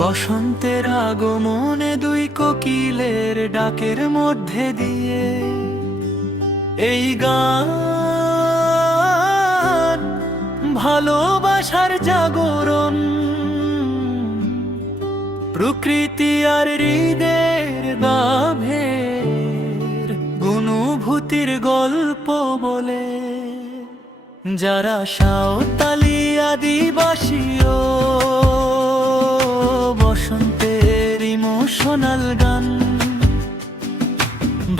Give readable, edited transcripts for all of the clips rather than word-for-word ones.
বসন্তের আগমনে দুই কোকিলের ডাকের মধ্যে দিয়ে এই গান, ভালোবাসার জাগরণ। প্রকৃতি আর হৃদের গাভের অনুভূতির গল্প বলে, যারা সাঁওতালি আদিবাসীও বসন্তের ইমোশনাল গান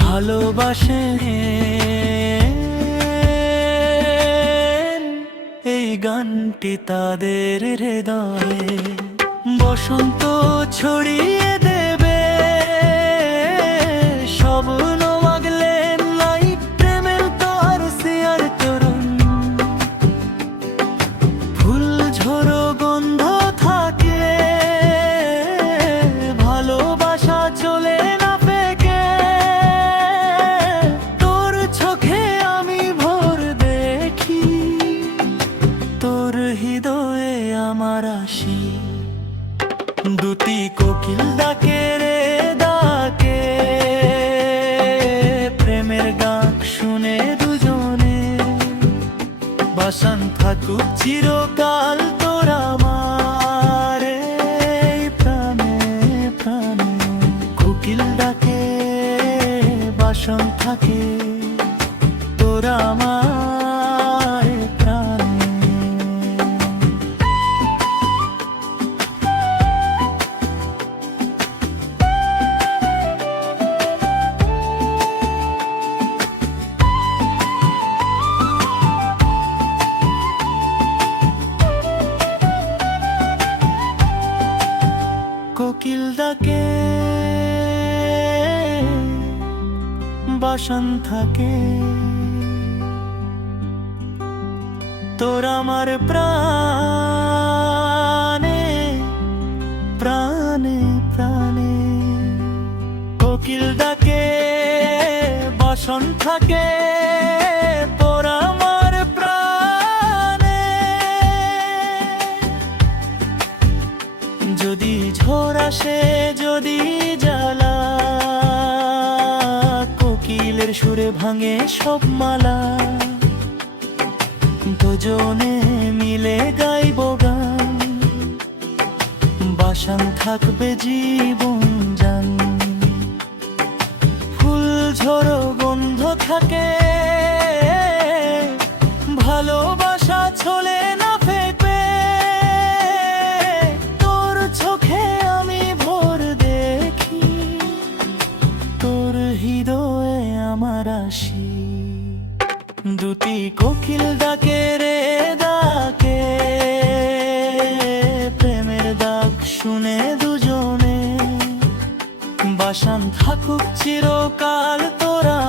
ভালোবাসেন। এই গানটি তাদের হৃদয়ে বসন্ত ছড়িয়ে দেবে। স্বপ্ন আগলেন লাইট প্রেমের তার শেয়ার তরুণ, ফুল ঝরো গন্ধ থাকে, ভালোবাসা চলে না ফেকে। তোর চোখে আমি ভোর দেখি, তোর হৃদয়ে আমার আসি। দুটি কোকিল ডাকে রে ডাকে, প্রেমের গান শুনে দুজনে। বাসন থাকুক চিরকাল তোর আমার এই প্রাণে প্রাণে। কোকিল ডাকে, বাসন থাকে তোর আমার প্রাণে। কোকিল ডাকে, বাসন থাকে তোর আমার প্রাণে প্রাণে প্রাণে। কোকিল ডাকে, বাসন থাকে তোর আমার প্রাণে। যদি ঝড় আসে, যদি জ্বালা, কোকিলের সুরে ভাঙে সব মালা। দুজনে মিলে গাইব গান, বাসন থাকবে জীবন জান। ফুল ঝরো গন্ধ থাকে, ভালোবাসা চলে না ফেকবে। তোর চোখে আমি ভোর দেখি, তোর হৃদয়ে আমার আসি। দুটি কোকিল ডাকে রে ডাকে, প্রেমের ডাক শুনে দুজনে। বাসন থাকুক চিরকাল তোরা।